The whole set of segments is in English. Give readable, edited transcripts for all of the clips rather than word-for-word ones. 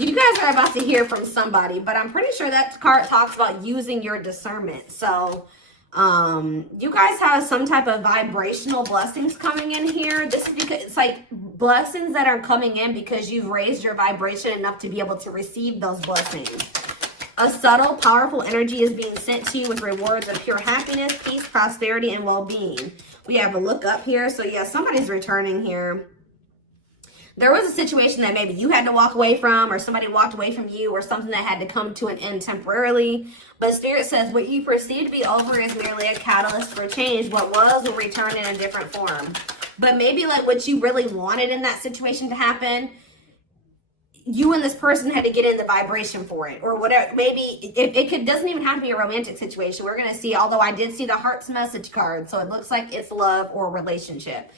You guys are about to hear from somebody, but I'm pretty sure that card talks about using your discernment. So you guys have some type of vibrational blessings coming in here. This is because it's like blessings that are coming in because you've raised your vibration enough to be able to receive those blessings. A subtle, powerful energy is being sent to you with rewards of pure happiness, peace, prosperity, and well-being. We have a look up here. So yeah, somebody's returning here. There was a situation that maybe you had to walk away from, or somebody walked away from you, or something that had to come to an end temporarily. But Spirit says what you perceive to be over is merely a catalyst for change. What was will return in a different form. But maybe like what you really wanted in that situation to happen, you and this person had to get in the vibration for it, or whatever. Maybe it doesn't even have to be a romantic situation. We're going to see, although I did see the heart's message card, so it looks like it's love or relationship.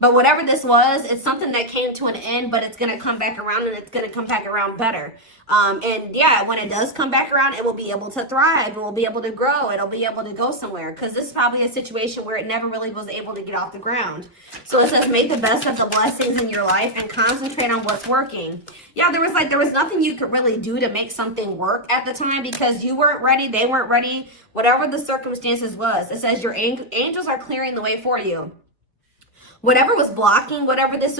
But whatever this was, it's something that came to an end, but it's going to come back around, and it's going to come back around better. And yeah, when it does come back around, it will be able to thrive. It will be able to grow. It'll be able to go somewhere, because this is probably a situation where it never really was able to get off the ground. So it says, make the best of the blessings in your life and concentrate on what's working. Yeah, there was nothing you could really do to make something work at the time, because you weren't ready. They weren't ready. Whatever the circumstances was, it says your angels are clearing the way for you. Whatever was blocking, whatever this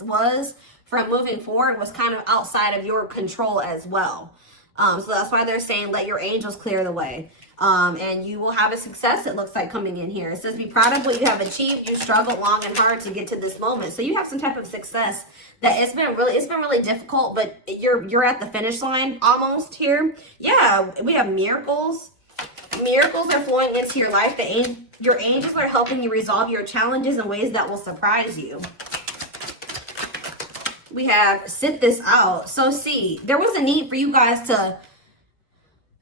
was from moving forward was kind of outside of your control as well. So that's why they're saying let your angels clear the way. And you will have a success, it looks like, coming in here. It says be proud of what you have achieved. You struggled long and hard to get to this moment. So you have some type of success that it's been really difficult, but you're at the finish line almost here. Yeah, we have miracles. Miracles are flowing into your life. Your angels are helping you resolve your challenges in ways that will surprise you. We have sit this out. So see, there was a need for you guys to,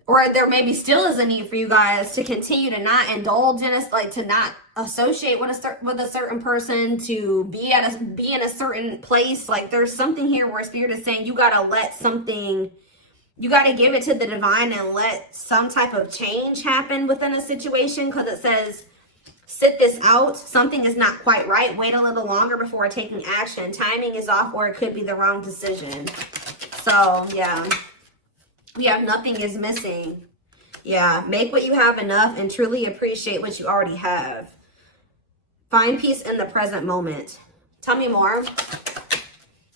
or there maybe still is a need for you guys to continue to not indulge in us, like to not associate with a certain person, to be in a certain place. Like there's something here where Spirit is saying you gotta let something. You got to give it to the divine and let some type of change happen within a situation, because it says, sit this out. Something is not quite right. Wait a little longer before taking action. Timing is off, or it could be the wrong decision. So, yeah. We have nothing is missing. Yeah. Make what you have enough and truly appreciate what you already have. Find peace in the present moment. Tell me more.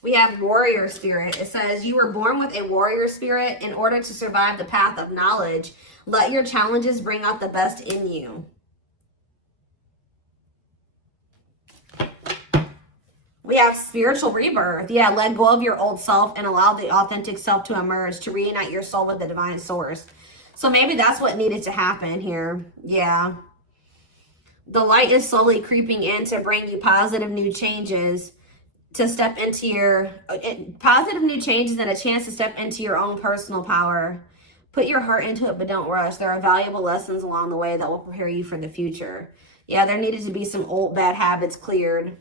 We have warrior spirit. It says you were born with a warrior spirit in order to survive the path of knowledge. Let your challenges bring out the best in you. We have spiritual rebirth. Yeah, let go of your old self and allow the authentic self to emerge, to reunite your soul with the divine source. So maybe that's what needed to happen here. Yeah. The light is slowly creeping in to bring you positive new changes, to step into your positive new changes and a chance to step into your own personal power. Put your heart into it, but don't rush. There are valuable lessons along the way that will prepare you for the future. Yeah, there needed to be some old bad habits cleared,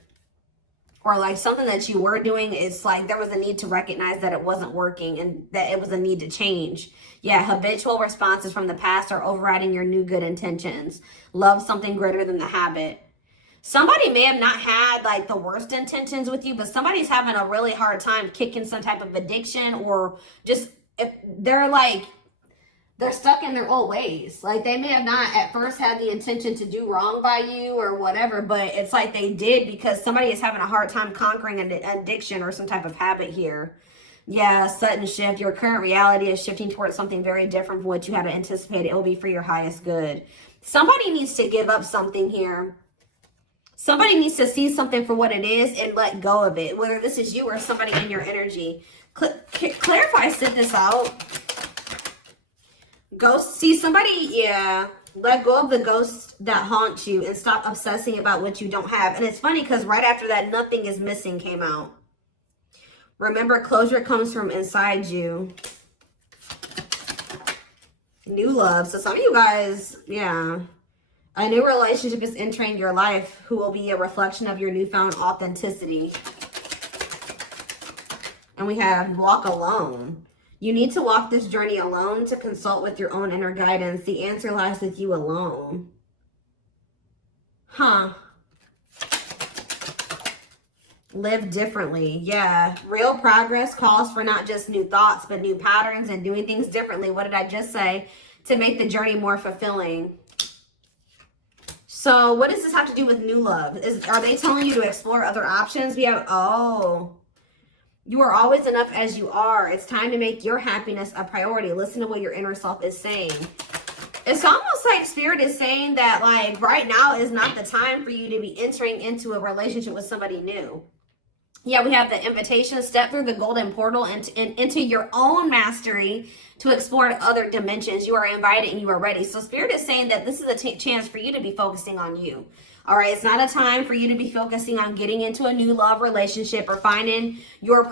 or like something that you were doing. It's like there was a need to recognize that it wasn't working and that it was a need to change. Yeah, habitual responses from the past are overriding your new good intentions. Love something greater than the habit. Somebody may have not had like the worst intentions with you, but somebody's having a really hard time kicking some type of addiction, or just if they're stuck in their old ways. Like they may have not at first had the intention to do wrong by you or whatever, but it's like they did because somebody is having a hard time conquering an addiction or some type of habit here. Yeah, sudden shift. Your current reality is shifting towards something very different from what you had anticipated. It will be for your highest good. Somebody needs to give up something here. Somebody needs to see something for what it is and let go of it, whether this is you or somebody in your energy. Clarify, sit this out. Ghost, see somebody, yeah. Let go of the ghosts that haunt you and stop obsessing about what you don't have. And it's funny because right after that, nothing is missing came out. Remember, closure comes from inside you. New love. So some of you guys, yeah. A new relationship is entering your life who will be a reflection of your newfound authenticity. And we have walk alone. You need to walk this journey alone to consult with your own inner guidance. The answer lies with you alone. Huh. Live differently. Yeah. Real progress calls for not just new thoughts, but new patterns and doing things differently. What did I just say? To make the journey more fulfilling. So what does this have to do with new love? Are they telling you to explore other options? We have, oh, you are always enough as you are. It's time to make your happiness a priority. Listen to what your inner self is saying. It's almost like Spirit is saying that, like, right now is not the time for you to be entering into a relationship with somebody new. Yeah, we have the invitation, step through the golden portal into your own mastery to explore other dimensions. You are invited and you are ready. So Spirit is saying that this is a chance for you to be focusing on you. All right, it's not a time for you to be focusing on getting into a new love relationship or finding your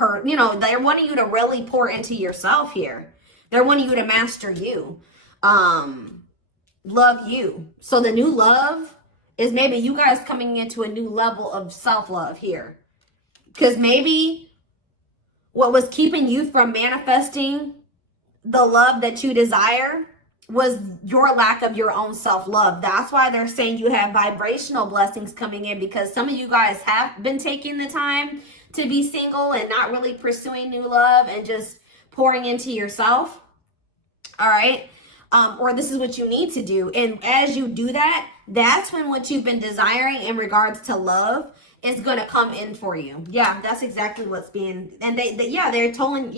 they're wanting you to really pour into yourself here. They're wanting you to master you, love you. So the new love is maybe you guys coming into a new level of self-love here. Because maybe what was keeping you from manifesting the love that you desire was your lack of your own self-love. That's why they're saying you have vibrational blessings coming in, because some of you guys have been taking the time to be single and not really pursuing new love and just pouring into yourself. All right. Or this is what you need to do. And as you do that, that's when what you've been desiring in regards to love is going to come in for you. Yeah, that's exactly what's being, and they're telling,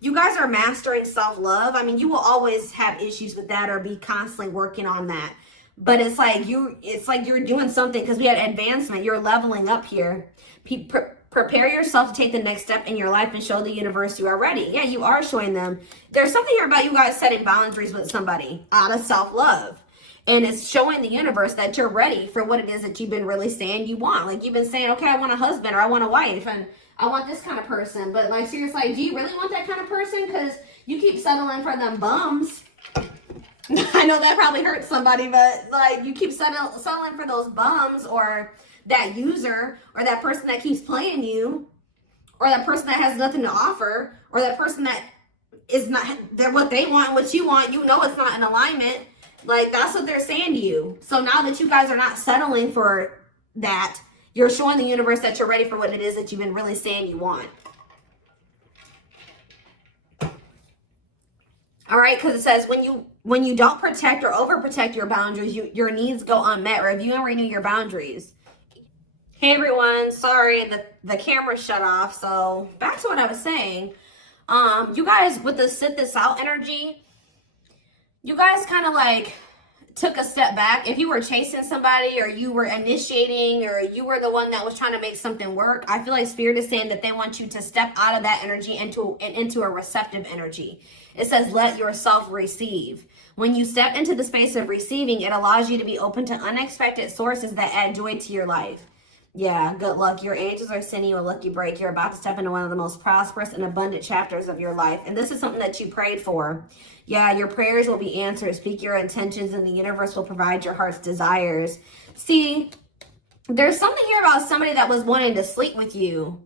you guys are mastering self-love. I mean, you will always have issues with that or be constantly working on that. But it's like you're doing something, because we had advancement. You're leveling up here. Prepare yourself to take the next step in your life and show the universe you are ready. Yeah, you are showing them. There's something here about you guys setting boundaries with somebody out of self-love. And it's showing the universe that you're ready for what it is that you've been really saying you want. Like, you've been saying, okay, I want a husband, or I want a wife, and I want this kind of person. But, like, seriously, do you really want that kind of person? Because you keep settling for them bums. I know that probably hurts somebody, but, like, you keep settling for those bums, or that user, or that person that keeps playing you, or that person that has nothing to offer, or that person that is not, they're what they want, what you want, you know it's not in alignment. Like, that's what they're saying to you. So now that you guys are not settling for that, you're showing the universe that you're ready for what it is that you've been really saying you want. All right, because it says when you don't protect or overprotect your boundaries, your needs go unmet. Review and renew your boundaries. Hey everyone, sorry the camera shut off. So back to what I was saying. You guys, with the sit this out energy, you guys kind of like took a step back. If you were chasing somebody, or you were initiating, or you were the one that was trying to make something work, I feel like Spirit is saying that they want you to step out of that energy into a receptive energy. It says, let yourself receive. When you step into the space of receiving, it allows you to be open to unexpected sources that add joy to your life. Yeah, good luck. Your angels are sending you a lucky break. You're about to step into one of the most prosperous and abundant chapters of your life. And this is something that you prayed for. Yeah, your prayers will be answered. Speak your intentions and the universe will provide your heart's desires. See, there's something here about somebody that was wanting to sleep with you.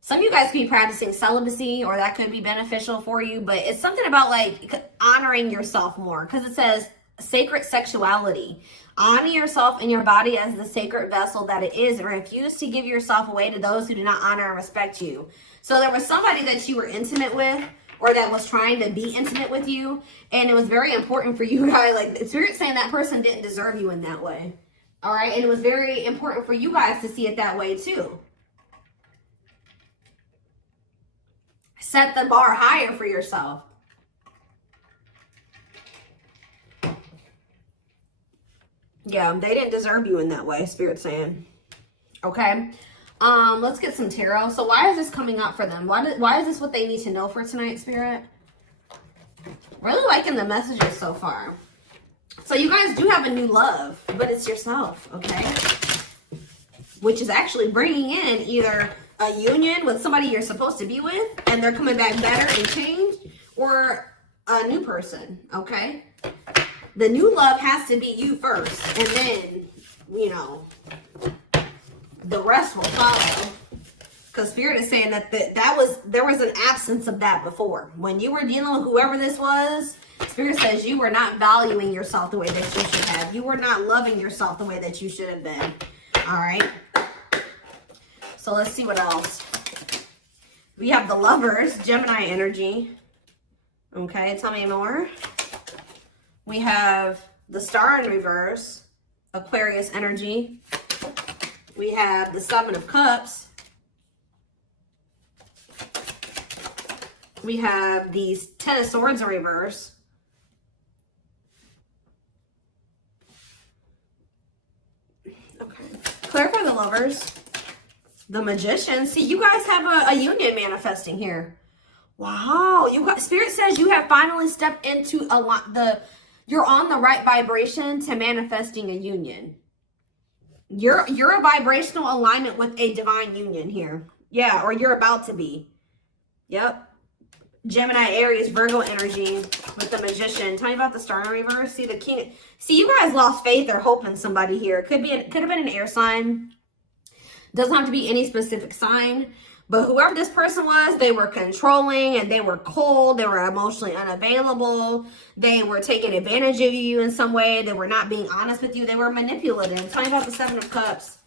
Some of you guys could be practicing celibacy, or that could be beneficial for you. But it's something about like honoring yourself more, because it says sacred sexuality. Honor yourself and your body as the sacred vessel that it is, and refuse to give yourself away to those who do not honor and respect you. So there was somebody that you were intimate with, or that was trying to be intimate with you, and it was very important for you guys. Like, the Spirit's saying that person didn't deserve you in that way. All right, and it was very important for you guys to see it that way too. Set the bar higher for yourself. Yeah, they didn't deserve you in that way, Spirit's saying. Okay. Let's get some tarot. So why is this coming up for them? Why is this what they need to know for tonight, Spirit? Really liking the messages so far. So you guys do have a new love, but it's yourself, okay? Which is actually bringing in either a union with somebody you're supposed to be with, and they're coming back better and changed, or a new person, okay? The new love has to be you first, and then, you know, the rest will follow. Because Spirit is saying that there was an absence of that before. When you were dealing with whoever this was, Spirit says you were not valuing yourself the way that you should have. You were not loving yourself the way that you should have been. All right? So let's see what else. We have the Lovers, Gemini energy. Okay, tell me more. We have the Star in reverse, Aquarius energy. We have the Seven of Cups. We have these Ten of Swords in reverse. Okay. Clarify the Lovers. The Magician. See, you guys have a union manifesting here. Wow. You got, Spirit says you have finally stepped into you're on the right vibration to manifesting a union. You're a vibrational alignment with a divine union here. Yeah, or you're about to be. Yep. Gemini, Aries, Virgo energy with the Magician. Tell me about the Star in reverse. See the King. See, you guys lost faith or hope in somebody here. Could have been an air sign. Doesn't have to be any specific sign. But whoever this person was, they were controlling and they were cold. They were emotionally unavailable. They were taking advantage of you in some way. They were not being honest with you. They were manipulative. Tell me about the Seven of Cups.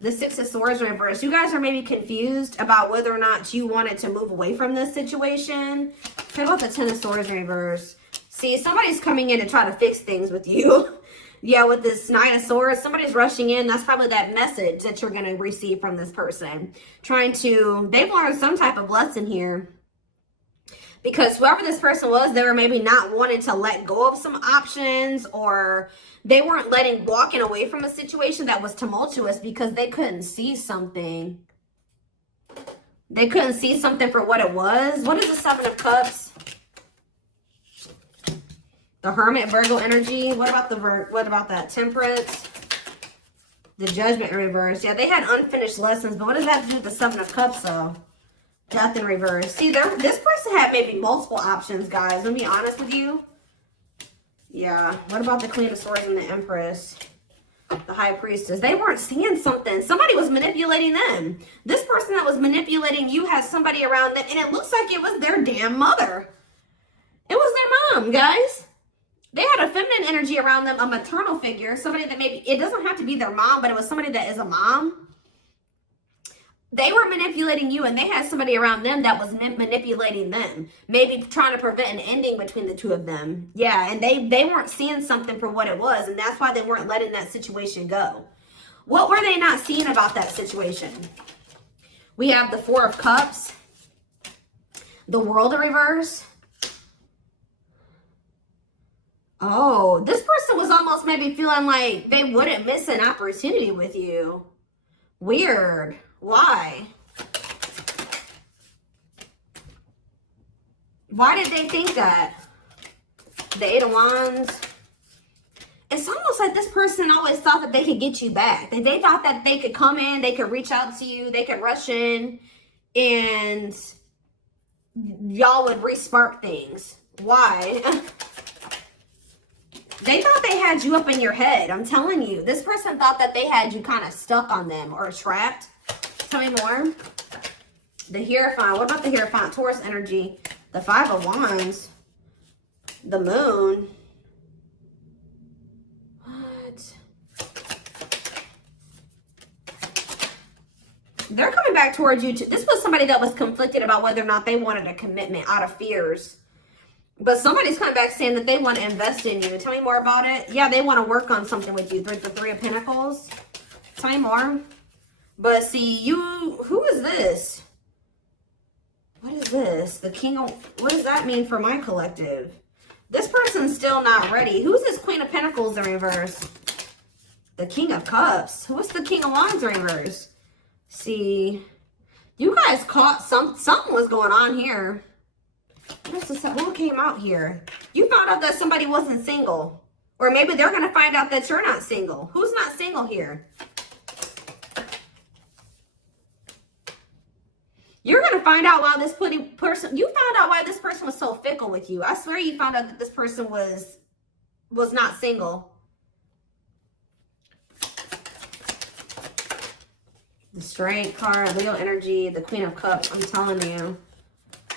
The Six of Swords reverse. You guys are maybe confused about whether or not you wanted to move away from this situation. Tell me about the Ten of Swords reverse. See, somebody's coming in to try to fix things with you. Yeah, with this Nine of Swords, somebody's rushing in. That's probably that message that you're going to receive from this person. They've learned some type of lesson here. Because whoever this person was, they were maybe not wanting to let go of some options, or they weren't walking away from a situation that was tumultuous because they couldn't see something. They couldn't see something for what it was. What is the Seven of Cups? The Hermit, Virgo energy. What about that Temperance? The Judgment in reverse. Yeah, they had unfinished lessons, but what does that have to do with the Seven of Cups, though? Death in reverse. See, this person had maybe multiple options, guys. Let me be honest with you. Yeah. What about the Queen of Swords and the Empress? The High Priestess. They weren't seeing something. Somebody was manipulating them. This person that was manipulating you has somebody around them, and it looks like it was their damn mother. It was their mom, guys. They had a feminine energy around them, a maternal figure, somebody that maybe, it doesn't have to be their mom, but it was somebody that is a mom. They were manipulating you, and they had somebody around them that was manipulating them. Maybe trying to prevent an ending between the two of them. Yeah, and they weren't seeing something for what it was, and that's why they weren't letting that situation go. What were they not seeing about that situation? We have the Four of Cups. The World in reverse. Oh, this person was almost maybe feeling like they wouldn't miss an opportunity with you. Weird. Why? Why did they think that? The Eight of Wands. It's almost like this person always thought that they could get you back. They thought that they could come in, they could reach out to you, they could rush in, and y'all would re-spark things. Why? They thought they had you up in your head. I'm telling you. This person thought that they had you kind of stuck on them or trapped. Tell me more. The Hierophant. What about the Hierophant? Taurus energy. The Five of Wands. The Moon. What? They're coming back towards you too. This was somebody that was conflicted about whether or not they wanted a commitment out of fears. But somebody's coming back saying that they want to invest in you. Tell me more about it. Yeah, they want to work on something with you. The Three of Pentacles. Tell me more. But see, who is this? What is this? The King of, what does that mean for my collective? This person's still not ready. Who's this Queen of Pentacles in reverse? The King of Cups. Who's the King of Wands in reverse? See, you guys caught something was going on here. What came out here? You found out that somebody wasn't single. Or maybe they're going to find out that you're not single. Who's not single here? You're going to find out why this person... You found out why this person was so fickle with you. I swear you found out that this person was not single. The Strength card, Leo energy, the Queen of Cups. I'm telling you.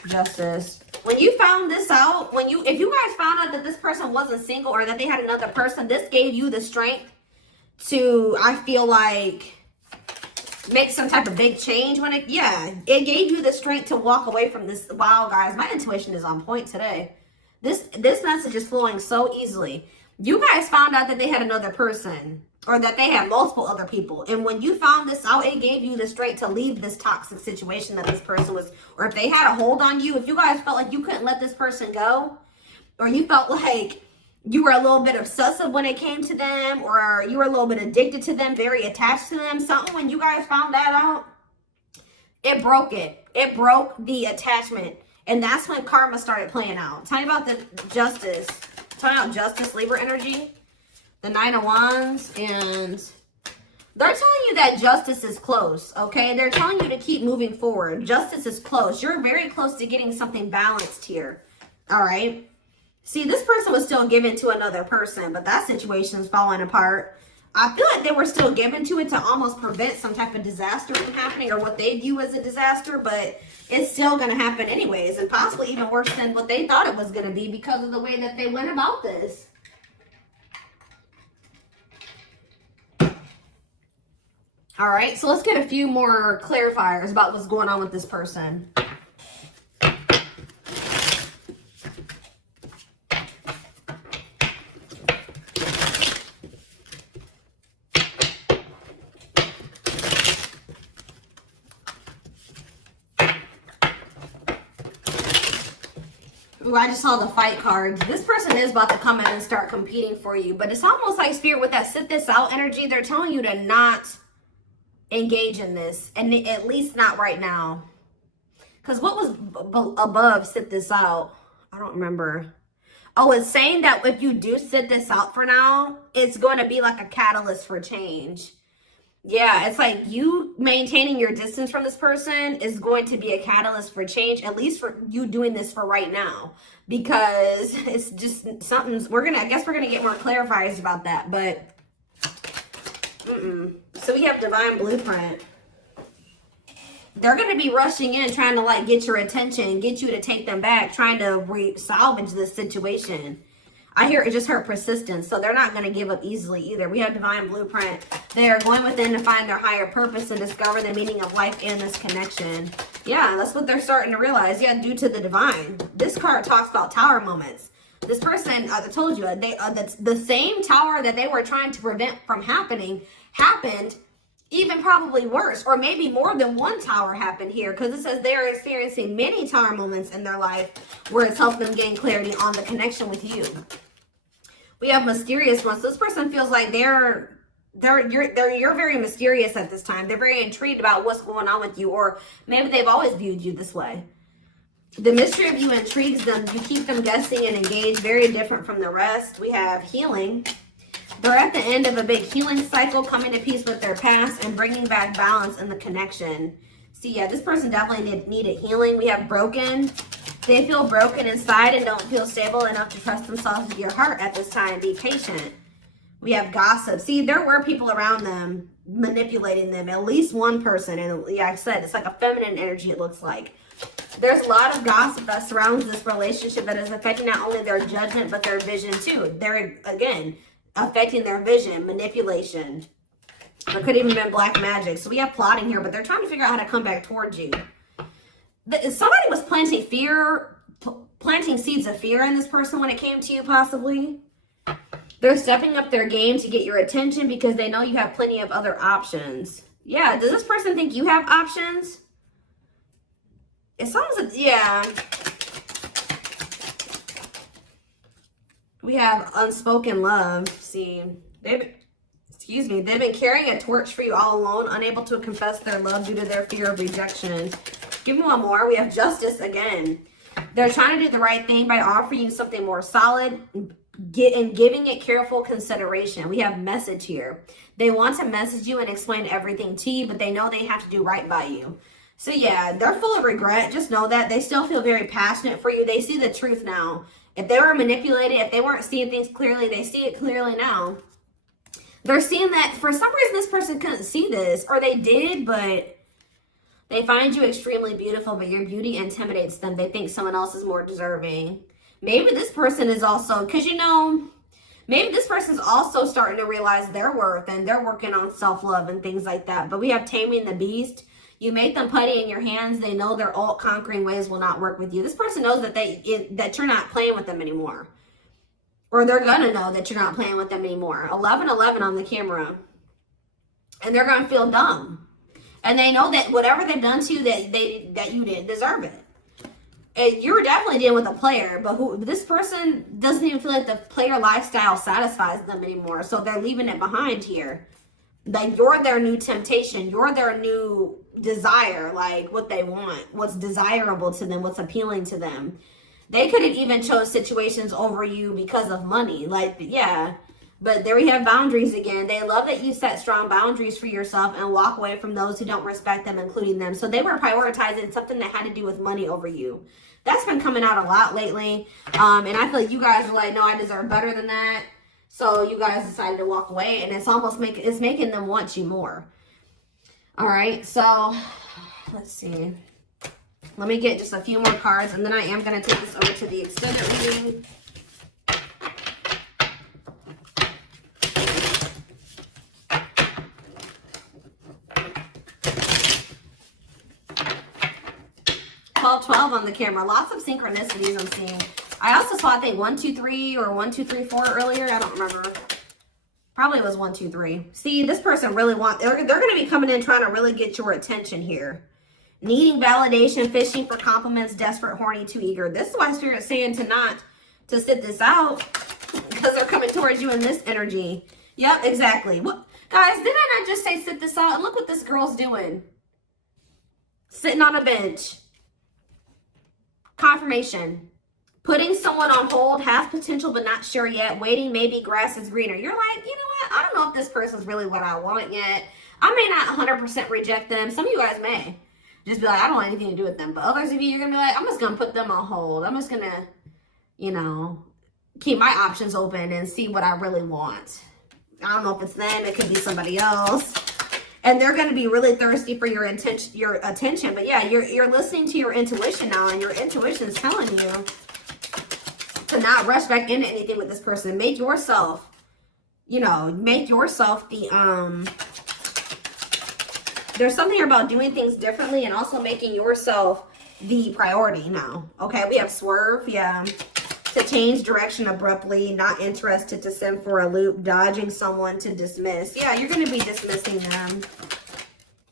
Justice. When you found this out, if you guys found out that this person wasn't single or that they had another person, this gave you the strength to, I feel like, make some type of big change when it gave you the strength to walk away from this. Wow, guys, my intuition is on point today. This message is flowing so easily. You guys found out that they had another person, or that they had multiple other people, and when you found this out, it gave you the strength to leave this toxic situation that this person was, or if they had a hold on you, if you guys felt like you couldn't let this person go, or you felt like you were a little bit obsessive when it came to them, or you were a little bit addicted to them, very attached to them, something, when you guys found that out, it broke it. It broke the attachment. And that's when karma started playing out. Tell me about the justice. Tell me about justice, Libra energy. The 9 of Wands. And they're telling you that justice is close, okay? They're telling you to keep moving forward. Justice is close. You're very close to getting something balanced here, all right? See, this person was still given to another person, but that situation is falling apart. I feel like they were still given to it to almost prevent some type of disaster from happening, or what they view as a disaster, but it's still going to happen anyways, and possibly even worse than what they thought it was going to be because of the way that they went about this. All right, so let's get a few more clarifiers about what's going on with this person. Ooh, I just saw the fight card. This person is about to come in and start competing for you, but it's almost like Spirit with that sit this out energy. They're telling you to not engage in this, and at least not right now. Because what was above sit this out? I don't remember. Oh, it's saying that if you do sit this out for now, it's going to be like a catalyst for change. Yeah, it's like you maintaining your distance from this person is going to be a catalyst for change, at least for you doing this for right now, because it's just something's, I guess we're going to get more clarifiers about that, but, So we have Divine Blueprint. They're going to be rushing in, trying to like get your attention, get you to take them back, trying to salvage this situation. I hear it just hurt persistence, so they're not going to give up easily either. We have Divine Blueprint. They are going within to find their higher purpose and discover the meaning of life in this connection. Yeah, that's what they're starting to realize. Yeah, due to the divine. This card talks about tower moments. This person, I told you, that's the same tower that they were trying to prevent from happening happened, even probably worse, or maybe more than one tower happened here, because it says they are experiencing many tower moments in their life where it's helped them gain clarity on the connection with you. We have mysterious ones. So this person feels like you're very mysterious at this time. They're very intrigued about what's going on with you, or maybe they've always viewed you this way. The mystery of you intrigues them. You keep them guessing and engaged, very different from the rest. We have healing. They're at the end of a big healing cycle, coming to peace with their past and bringing back balance in the connection. See, yeah, this person definitely needed healing. We have broken. They feel broken inside and don't feel stable enough to trust themselves with your heart at this time. Be patient. We have gossip. See, there were people around them manipulating them, at least one person. And yeah, I said, it's like a feminine energy, it looks like. There's a lot of gossip that surrounds this relationship that is affecting not only their judgment, but their vision too. They're, again, affecting their vision, manipulation. There could even been black magic. So we have plotting here, but they're trying to figure out how to come back towards you. Somebody was planting seeds of fear in this person when it came to you, possibly. They're stepping up their game to get your attention because they know you have plenty of other options. Yeah, does this person think you have options? It sounds like, yeah. We have unspoken love. See, they've been carrying a torch for you all alone, unable to confess their love due to their fear of rejection. Give me one more. We have justice again. They're trying to do the right thing by offering you something more solid and giving it careful consideration. We have message here. They want to message you and explain everything to you, but they know they have to do right by you. So yeah, they're full of regret. Just know that they still feel very passionate for you. They see the truth now. If they were manipulated, if they weren't seeing things clearly, they see it clearly now. They're seeing that for some reason this person couldn't see this, or they did, but they find you extremely beautiful, but your beauty intimidates them. They think someone else is more deserving. Maybe this person is also, because you know, Maybe this person's also starting to realize their worth and they're working on self-love and things like that. But we have taming the beast. You make them putty in your hands. They know their all-conquering ways will not work with you. This person knows that that you're not playing with them anymore. Or they're going to know that you're not playing with them anymore. 11-11 on the camera. And they're going to feel dumb. And they know that whatever they've done to you, that you didn't deserve it. And you're definitely dealing with a player, but this person doesn't even feel like the player lifestyle satisfies them anymore. So they're leaving it behind here. Like, you're their new temptation. You're their new desire, like what they want, what's desirable to them, what's appealing to them. They could have even chose situations over you because of money. Like, yeah. But there we have boundaries again. They love that you set strong boundaries for yourself and walk away from those who don't respect them, including them. So they were prioritizing something that had to do with money over you. That's been coming out a lot lately. And I feel like you guys are like, no, I deserve better than that. So you guys decided to walk away, and it's almost making them want you more. All right, so let's see. Let me get just a few more cards, and then I am going to take this over to the extended reading. $12 on the camera. Lots of synchronicities I'm seeing. I also saw, I think, 1, 2, 3 or 1, 2, 3, 4 earlier. I don't remember. Probably it was 1, 2, 3. See, this person really they're going to be coming in trying to really get your attention here. Needing validation, fishing for compliments, desperate, horny, too eager. This is why Spirit's saying to sit this out, because they're coming towards you in this energy. Yep, exactly. What, guys, did I not just say sit this out? And look what this girl's doing. Sitting on a bench. Confirmation. Putting someone on hold, has potential but not sure yet. Waiting, maybe grass is greener. You're like, you know what? I don't know if this person's really what I want yet. I may not 100% reject them. Some of you guys may just be like, I don't want anything to do with them. But others of you, you're going to be like, I'm just going to put them on hold. I'm just going to, you know, keep my options open and see what I really want. I don't know if it's them. It could be somebody else. And they're going to be really thirsty for your attention. But yeah, you're listening to your intuition now, and your intuition is telling you to not rush back into anything with this person. Make yourself, you know, make yourself the, there's something about doing things differently and also making yourself the priority now. Okay, we have swerve, yeah. To change direction abruptly, not interested, to send for a loop, dodging someone, to dismiss. Yeah, you're going to be dismissing them.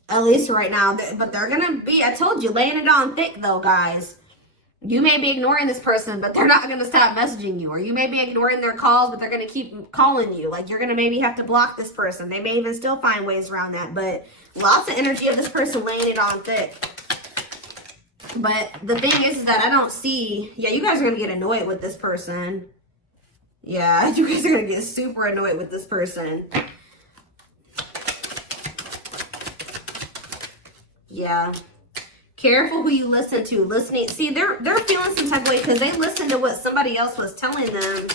At least right now. But they're going to be, I told you, laying it on thick though, guys. You may be ignoring this person, but they're not going to stop messaging you. Or you may be ignoring their calls, but they're going to keep calling you. Like, you're going to maybe have to block this person. They may even still find ways around that. But lots of energy of this person laying it on thick. But the thing is that I don't see... Yeah, you guys are going to get annoyed with this person. Yeah, you guys are going to get super annoyed with this person. Yeah. Careful who you listen to. Listening. See, they're feeling some type of way because they listened to what somebody else was telling them.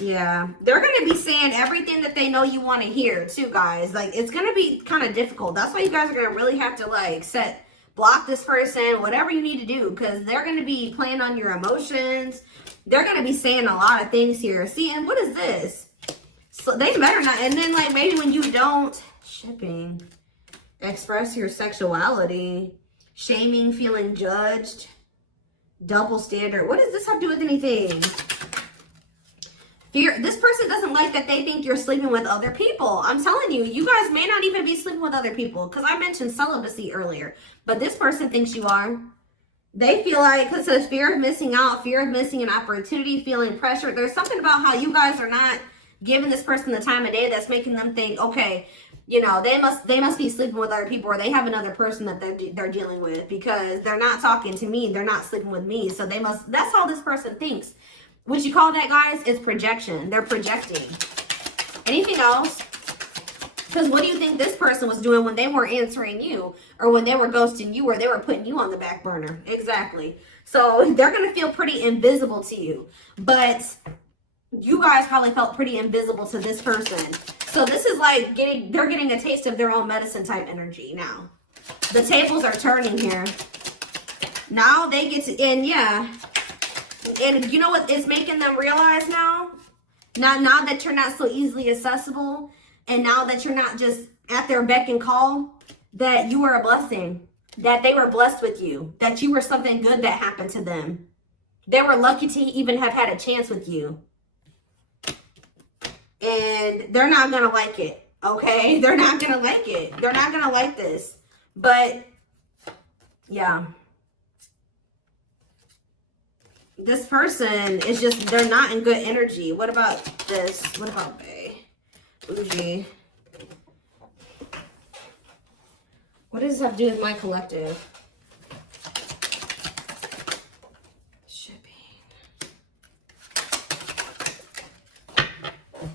Yeah. They're going to be saying everything that they know you want to hear, too, guys. Like, it's going to be kind of difficult. That's why you guys are going to really have to, like, block this person, whatever you need to do, because they're going to be playing on your emotions. They're going to be saying a lot of things here. See, and what is this? So they better not. And then, like, maybe when you don't, shipping, express your sexuality, shaming, feeling judged, double standard. What does this have to do with anything? Fear. This person doesn't like that they think you're sleeping with other people. I'm telling you, you guys may not even be sleeping with other people, because I mentioned celibacy earlier. But this person thinks you are. They feel like, because it says fear of missing out, fear of missing an opportunity, feeling pressure. There's something about how you guys are not giving this person the time of day that's making them think, okay, you know, they must be sleeping with other people, or they have another person that they're dealing with, because they're not talking to me. They're not sleeping with me. So they must, that's how this person thinks. What you call that, guys, is projection. They're projecting. Anything else? Because what do you think this person was doing when they weren't answering you, or when they were ghosting you, or they were putting you on the back burner? Exactly. So they're going to feel pretty invisible to you. But you guys probably felt pretty invisible to this person. So this is like they're getting a taste of their own medicine type energy now. The tables are turning here. Now they get to, and yeah. And you know what it's making them realize now? Now that you're not so easily accessible, and now that you're not just at their beck and call, that you are a blessing, that they were blessed with you, that you were something good that happened to them. They were lucky to even have had a chance with you. And they're not going to like it, okay? They're not going to like it. They're not going to like this. But, yeah. This person is just, they're not in good energy. What about this? What about Bay? Bougie. What does this have to do with my collective? Shipping.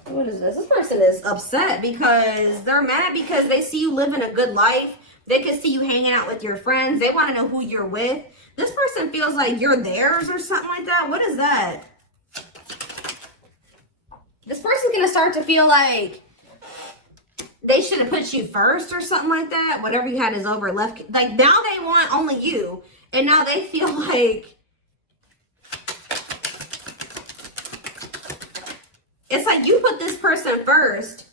What is this? This person is upset because they're mad because they see you living a good life. They can see you hanging out with your friends. They want to know who you're with. This person feels like you're theirs or something like that. What is that? This person's going to start to feel like they should have put you first or something like that. Whatever you had is over. Left. Like, now they want only you. And now they feel like it's like you put this person first.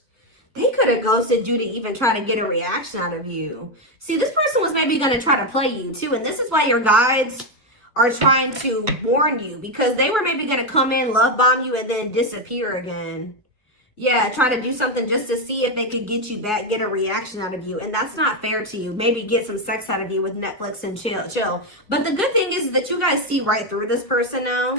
They could have ghosted you to even try to get a reaction out of you. See, this person was maybe going to try to play you too. And this is why your guides are trying to warn you. Because they were maybe going to come in, love bomb you, and then disappear again. Yeah, try to do something just to see if they could get you back, get a reaction out of you. And that's not fair to you. Maybe get some sex out of you with Netflix and chill. But the good thing is that you guys see right through this person now.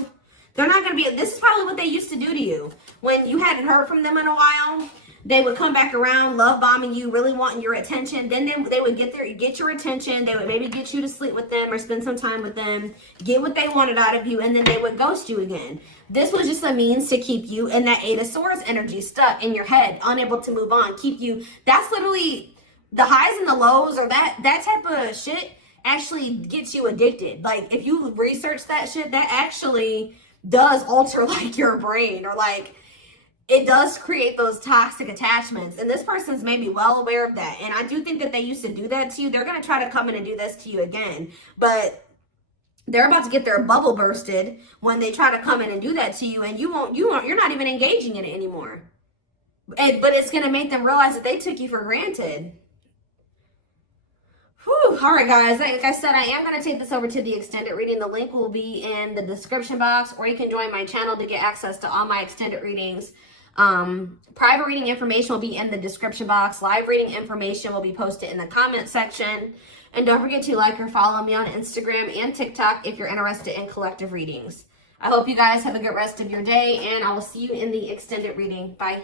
They're not going to be, this is probably what they used to do to you. When you hadn't heard from them in a while, they would come back around, love bombing you, really wanting your attention. Then they would get your attention. They would maybe get you to sleep with them or spend some time with them, get what they wanted out of you, and then they would ghost you again. This was just a means to keep you in that Eight of Swords energy, stuck in your head, unable to move on, keep you. That's literally the highs and the lows, or that type of shit actually gets you addicted. Like, if you research that shit, that actually does alter like your brain, or like it does create those toxic attachments. And this person's maybe well aware of that. And I do think that they used to do that to you. They're going to try to come in and do this to you again. But they're about to get their bubble bursted when they try to come in and do that to you. And you're not even engaging in it anymore. But it's going to make them realize that they took you for granted. Whew. All right, guys. Like I said, I am going to take this over to the extended reading. The link will be in the description box, or you can join my channel to get access to all my extended readings. Private reading information will be in the description box. Live reading information will be posted in the comment section. And don't forget to like or follow me on Instagram and TikTok if you're interested in collective readings. I hope you guys have a good rest of your day, and I will see you in the extended reading. Bye.